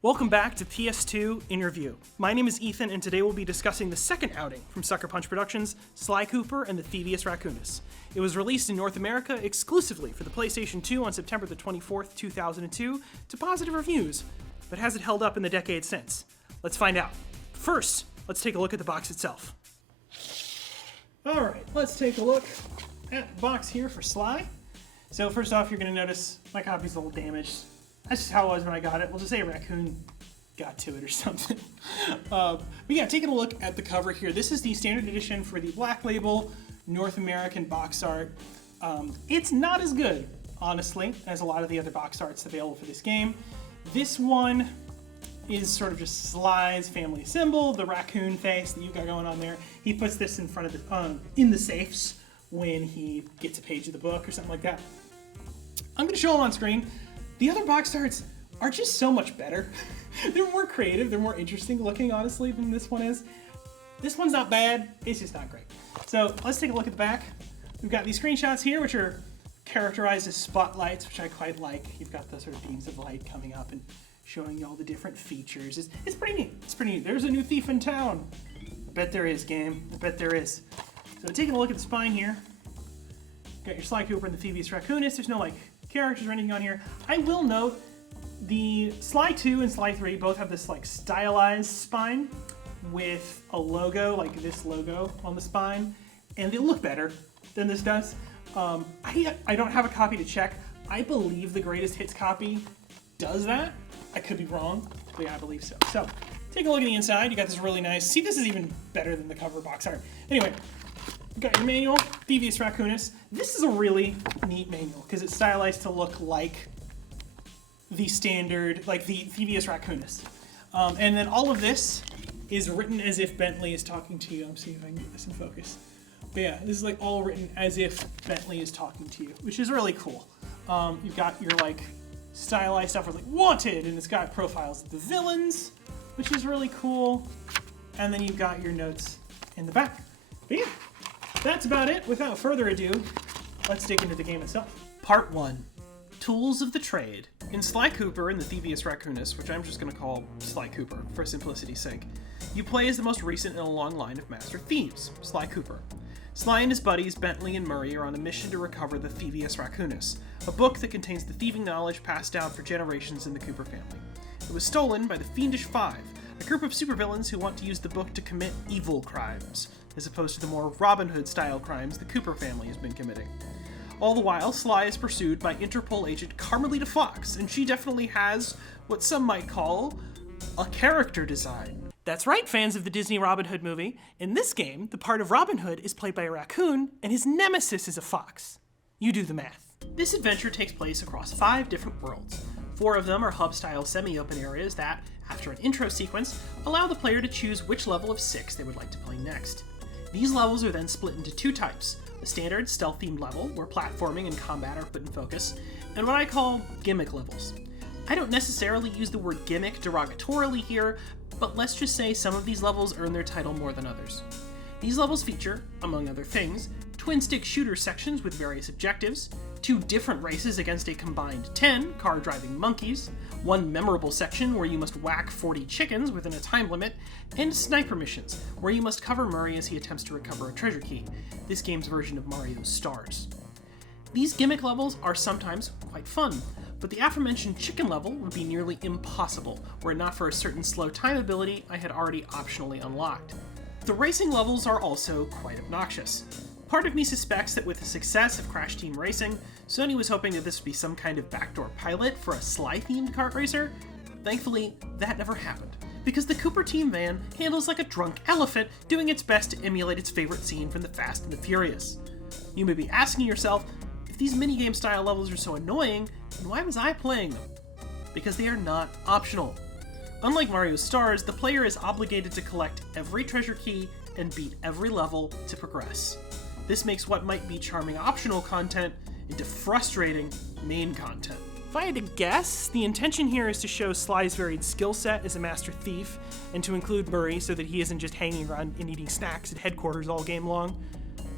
Welcome back to PS2 In Review. My name is Ethan, and today we'll be discussing the second outing from Sucker Punch Productions, Sly Cooper and the Thevius Raccoonus. It was released in North America exclusively for the PlayStation 2 on September the 24th, 2002, to positive reviews, but has it held up in the decade since? Let's find out. First, let's take a look at the box itself. Alright, let's take a look at the box here for Sly. So first off, you're going to notice my copy's a little damaged. That's just how it was when I got it. We'll just say a raccoon got to it or something. But yeah, taking a look at the cover here. This is the standard edition for the Black Label North American box art. It's not as good, honestly, as a lot of the other box arts available for this game. This one is sort of just Sly's family symbol, the raccoon face that you've got going on there. He puts this in front of the in the safes when he gets a page of the book or something like that. I'm going to show them on screen. The other box arts are just so much better. They're more creative, they're more interesting looking, honestly, than this one is. This one's not bad, it's just not great. So let's take a look at the back. We've got these screenshots here, which are characterized as spotlights, which I quite like. You've got the sort of beams of light coming up and showing you all the different features. It's pretty neat. It's pretty neat. There's a new thief in town. I bet there is, game. I bet there is. So taking a look at the spine here, got your Sly Cooper and the Thevius Raccoonus. There's no characters or anything on here. I will note the Sly 2 and Sly 3 both have this stylized spine with a logo, like this logo on the spine, and they look better than this does. I don't have a copy to check. I believe the Greatest Hits copy does that. I could be wrong, but yeah, I believe so. So, take a look at the inside. You got this really nice, see, this is even better than the cover box art. Anyway, you got your manual, Thevius Raccoonus. This is a really neat manual because it's stylized to look like the standard, like the Thevius Raccoonus. And then all of this is written as if Bentley is talking to you. I'm seeing if I can get this in focus. But yeah, this is all written as if Bentley is talking to you, which is really cool. You've got your stylized stuff with wanted, and it's got profiles of the villains, which is really cool. And then you've got your notes in the back. But yeah, that's about it. Without further ado, let's dig into the game itself. Part 1. Tools of the Trade. In Sly Cooper and the Thevius Raccoonus, which I'm just going to call Sly Cooper for simplicity's sake, you play as the most recent in a long line of master thieves, Sly Cooper. Sly and his buddies Bentley and Murray are on a mission to recover the Thevius Raccoonus, a book that contains the thieving knowledge passed down for generations in the Cooper family. It was stolen by the Fiendish Five, a group of supervillains who want to use the book to commit evil crimes, as opposed to the more Robin Hood-style crimes the Cooper family has been committing. All the while, Sly is pursued by Interpol agent Carmelita Fox, and she definitely has what some might call a character design. That's right, fans of the Disney Robin Hood movie. In this game, the part of Robin Hood is played by a raccoon, and his nemesis is a fox. You do the math. This adventure takes place across 5 different worlds. 4 of them are hub-style semi-open areas that, after an intro sequence, allow the player to choose which level of 6 they would like to play next. These levels are then split into 2 types, the standard stealth-themed level, where platforming and combat are put in focus, and what I call gimmick levels. I don't necessarily use the word gimmick derogatorily here, but let's just say some of these levels earn their title more than others. These levels feature, among other things, twin-stick shooter sections with various objectives, 2 different races against a combined 10 car-driving monkeys, 1 memorable section where you must whack 40 chickens within a time limit, and sniper missions, where you must cover Murray as he attempts to recover a treasure key, this game's version of Mario's Stars. These gimmick levels are sometimes quite fun, but the aforementioned chicken level would be nearly impossible were it not for a certain slow time ability I had already optionally unlocked. The racing levels are also quite obnoxious. Part of me suspects that with the success of Crash Team Racing, Sony was hoping that this would be some kind of backdoor pilot for a Sly-themed kart racer. Thankfully, that never happened, because the Cooper Team van handles like a drunk elephant doing its best to emulate its favorite scene from The Fast and the Furious. You may be asking yourself, if these minigame style levels are so annoying, then why was I playing them? Because they are not optional. Unlike Mario's Stars, the player is obligated to collect every treasure key and beat every level to progress. This makes what might be charming optional content into frustrating main content. If I had to guess, the intention here is to show Sly's varied skill set as a master thief, and to include Murray so that he isn't just hanging around and eating snacks at headquarters all game long.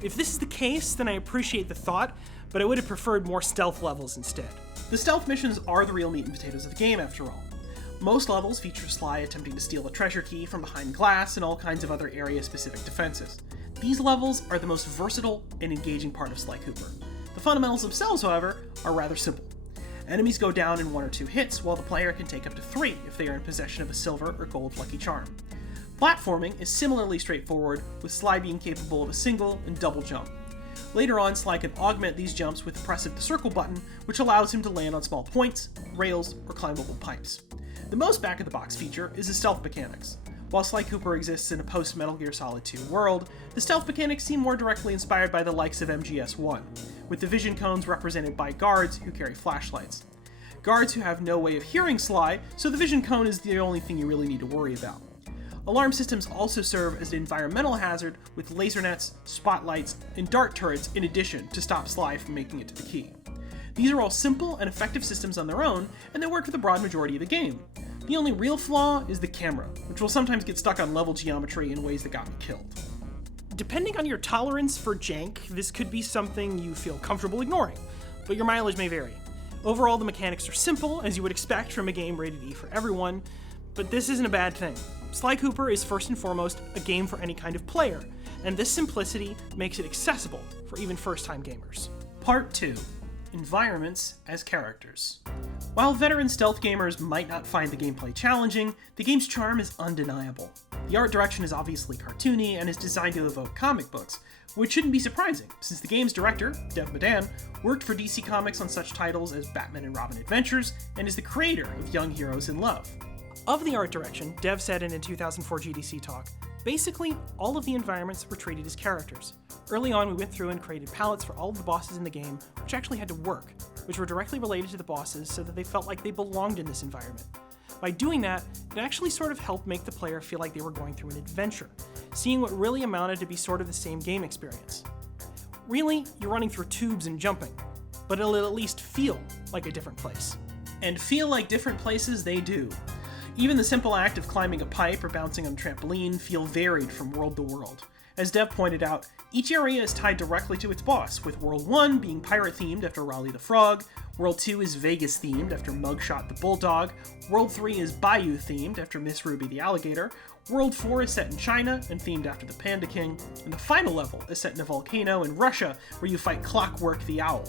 If this is the case, then I appreciate the thought, but I would have preferred more stealth levels instead. The stealth missions are the real meat and potatoes of the game, after all. Most levels feature Sly attempting to steal a treasure key from behind glass and all kinds of other area-specific defenses. These levels are the most versatile and engaging part of Sly Cooper. The fundamentals themselves, however, are rather simple. Enemies go down in 1 or 2 hits, while the player can take up to 3 if they are in possession of a silver or gold Lucky Charm. Platforming is similarly straightforward, with Sly being capable of a single and double jump. Later on, Sly can augment these jumps with the press of the circle button, which allows him to land on small points, rails, or climbable pipes. The most back-of-the-box feature is the stealth mechanics. While Sly Cooper exists in a post-Metal Gear Solid 2 world, the stealth mechanics seem more directly inspired by the likes of MGS1, with the vision cones represented by guards who carry flashlights. Guards who have no way of hearing Sly, so the vision cone is the only thing you really need to worry about. Alarm systems also serve as an environmental hazard with laser nets, spotlights, and dart turrets in addition to stop Sly from making it to the key. These are all simple and effective systems on their own, and they work for the broad majority of the game. The only real flaw is the camera, which will sometimes get stuck on level geometry in ways that got me killed. Depending on your tolerance for jank, this could be something you feel comfortable ignoring, but your mileage may vary. Overall, the mechanics are simple, as you would expect from a game rated E for everyone, but this isn't a bad thing. Sly Cooper is first and foremost a game for any kind of player, and this simplicity makes it accessible for even first-time gamers. Part 2. Environments as characters. While veteran stealth gamers might not find the gameplay challenging, the game's charm is undeniable. The art direction is obviously cartoony and is designed to evoke comic books, which shouldn't be surprising, since the game's director, Dev Madan, worked for DC Comics on such titles as Batman and Robin Adventures, and is the creator of Young Heroes in Love. Of the art direction, Dev said in a 2004 GDC talk, basically, all of the environments were treated as characters. Early on, we went through and created palettes for all of the bosses in the game, which actually had to work, which were directly related to the bosses so that they felt like they belonged in this environment. By doing that, it actually sort of helped make the player feel like they were going through an adventure, seeing what really amounted to be sort of the same game experience. Really, you're running through tubes and jumping, but it'll at least feel like a different place. And feel like different places they do. Even the simple act of climbing a pipe or bouncing on a trampoline feel varied from world to world. As Dev pointed out, each area is tied directly to its boss, with World 1 being pirate-themed after Raleigh the Frog, World 2 is Vegas-themed after Mugshot the Bulldog, World 3 is Bayou-themed after Miss Ruby the Alligator, World 4 is set in China and themed after the Panda King, and the final level is set in a volcano in Russia where you fight Clockwork the Owl.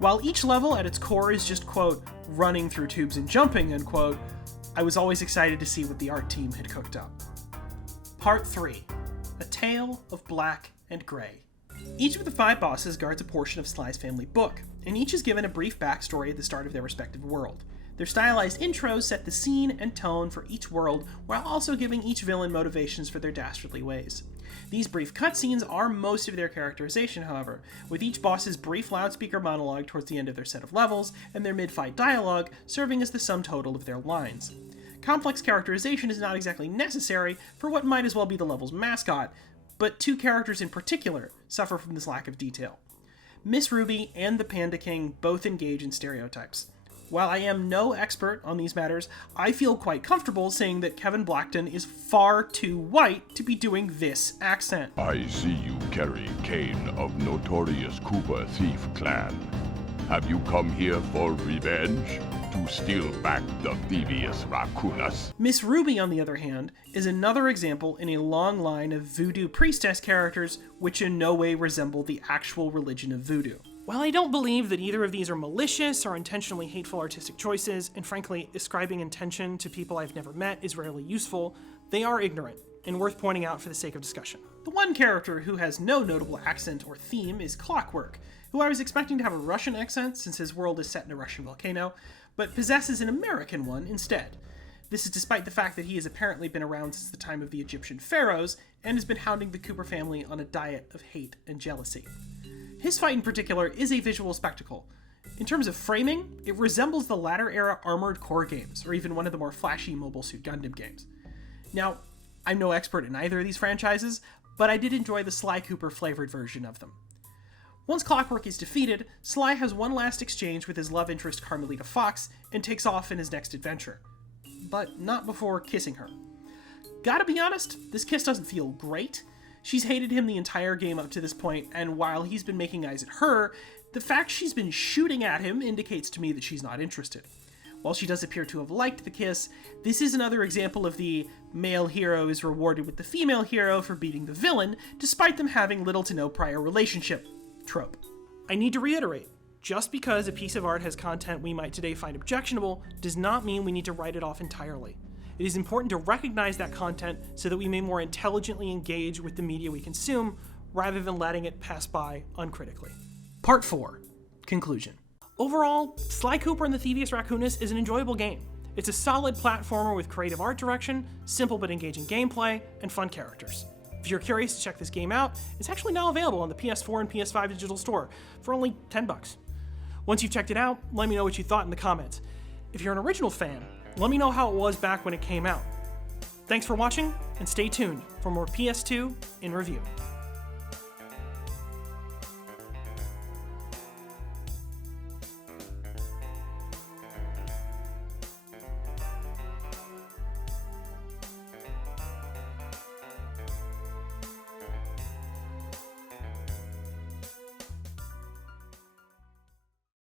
While each level at its core is just, quote, running through tubes and jumping, end quote, I was always excited to see what the art team had cooked up. Part 3. A Tale of Black and Gray. Each of the 5 bosses guards a portion of Sly's family book, and each is given a brief backstory at the start of their respective world. Their stylized intros set the scene and tone for each world, while also giving each villain motivations for their dastardly ways. These brief cutscenes are most of their characterization, however, with each boss's brief loudspeaker monologue towards the end of their set of levels, and their mid-fight dialogue serving as the sum total of their lines. Complex characterization is not exactly necessary for what might as well be the level's mascot, but 2 characters in particular suffer from this lack of detail. Miss Ruby and the Panda King both engage in stereotypes. While I am no expert on these matters, I feel quite comfortable saying that Kevin Blackton is far too white to be doing this accent. I see you carry Kane of notorious Cooper Thief Clan. Have you come here for revenge? To steal back the Thevius Raccoonus? Miss Ruby, on the other hand, is another example in a long line of voodoo priestess characters which in no way resemble the actual religion of voodoo. While I don't believe that either of these are malicious or intentionally hateful artistic choices, and frankly, ascribing intention to people I've never met is rarely useful, they are ignorant, and worth pointing out for the sake of discussion. The one character who has no notable accent or theme is Clockwork, who I was expecting to have a Russian accent since his world is set in a Russian volcano, but possesses an American one instead. This is despite the fact that he has apparently been around since the time of the Egyptian pharaohs, and has been hounding the Cooper family on a diet of hate and jealousy. His fight in particular is a visual spectacle. In terms of framing, it resembles the latter-era Armored Core games, or even one of the more flashy Mobile Suit Gundam games. Now, I'm no expert in either of these franchises, but I did enjoy the Sly Cooper-flavored version of them. Once Clockwork is defeated, Sly has one last exchange with his love interest Carmelita Fox, and takes off in his next adventure. But not before kissing her. Gotta be honest, this kiss doesn't feel great. She's hated him the entire game up to this point, and while he's been making eyes at her, the fact she's been shooting at him indicates to me that she's not interested. While she does appear to have liked the kiss, this is another example of the male hero is rewarded with the female hero for beating the villain, despite them having little to no prior relationship trope. I need to reiterate, just because a piece of art has content we might today find objectionable does not mean we need to write it off entirely. It is important to recognize that content so that we may more intelligently engage with the media we consume, rather than letting it pass by uncritically. Part 4. Conclusion. Overall, Sly Cooper and the Thevius Raccoonus is an enjoyable game. It's a solid platformer with creative art direction, simple but engaging gameplay, and fun characters. If you're curious to check this game out, it's actually now available on the PS4 and PS5 digital store for only $10. Once you've checked it out, let me know what you thought in the comments. If you're an original fan, let me know how it was back when it came out. Thanks for watching, and stay tuned for more PS2 in review.